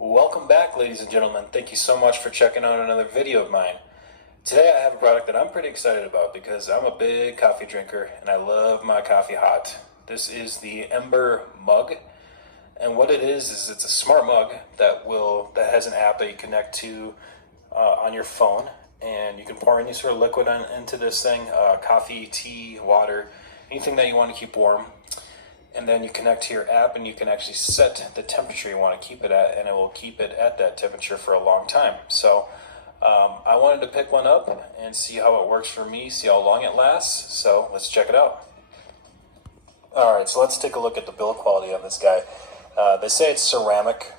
Welcome back, ladies and gentlemen. Thank you so much for checking out another video of mine. Today I have a product that I'm pretty excited about because I'm a big coffee drinker and I love my coffee hot. This is the Ember mug, and what it is it's a smart mug that has an app that you connect to on your phone, and you can pour any sort of liquid into this thing, coffee, tea, water, anything that you want to keep warm. And then you connect to your app and you can actually set the temperature you want to keep it at, and it will keep it at that temperature for a long time. So I wanted to pick one up and see how it works for me, see how long it lasts. So let's check it out. Alright, so let's take a look at the build quality of this guy. They say it's ceramic.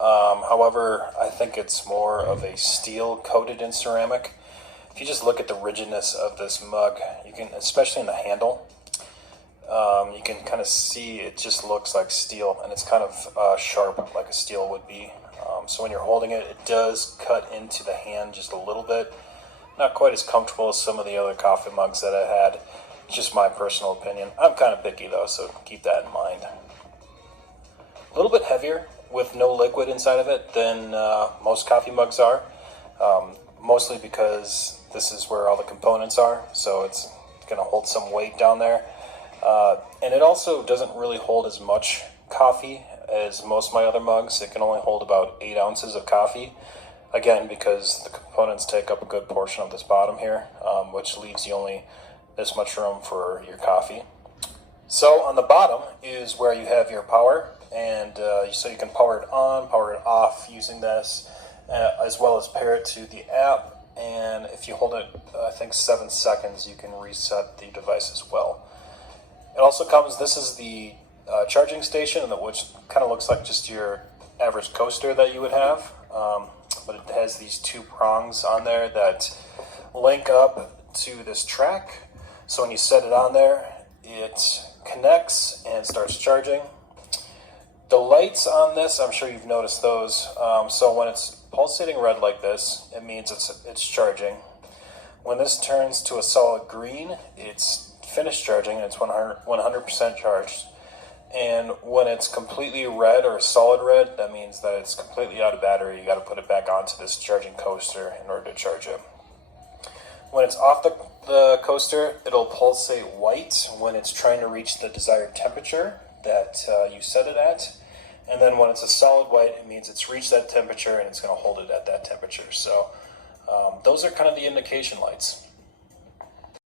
However, I think it's more of a steel coated in ceramic. If you just look at the rigidness of this mug, you can, especially in the handle, you can kind of see it just looks like steel, and it's kind of sharp like a steel would be. So when you're holding it, it does cut into the hand just a little bit. Not quite as comfortable as some of the other coffee mugs that I had. It's just my personal opinion. I'm kind of picky though, so keep that in mind. A little bit heavier with no liquid inside of it than most coffee mugs are. Mostly because this is where all the components are, so it's going to hold some weight down there. And it also doesn't really hold as much coffee as most of my other mugs. It can only hold about 8 ounces of coffee. Again, because the components take up a good portion of this bottom here, which leaves you only this much room for your coffee. So on the bottom is where you have your power, and so you can power it on, power it off using this, as well as pair it to the app. And if you hold it, I think 7 seconds, you can reset the device as well. It also comes, this is the charging station, which kind of looks like just your average coaster that you would have. But it has these 2 prongs on there that link up to this track. So when you set it on there, it connects and starts charging. The lights on this, I'm sure you've noticed those. So when it's pulsating red like this, it means it's charging. When this turns to a solid green, it's finished charging, and it's 100% charged. And when it's completely red or solid red, that means that it's completely out of battery. You got to put it back onto this charging coaster in order to charge it. When it's off the coaster, it'll pulsate white when it's trying to reach the desired temperature that you set it at. And then when it's a solid white, it means it's reached that temperature and it's going to hold it at that temperature. So those are kind of the indication lights.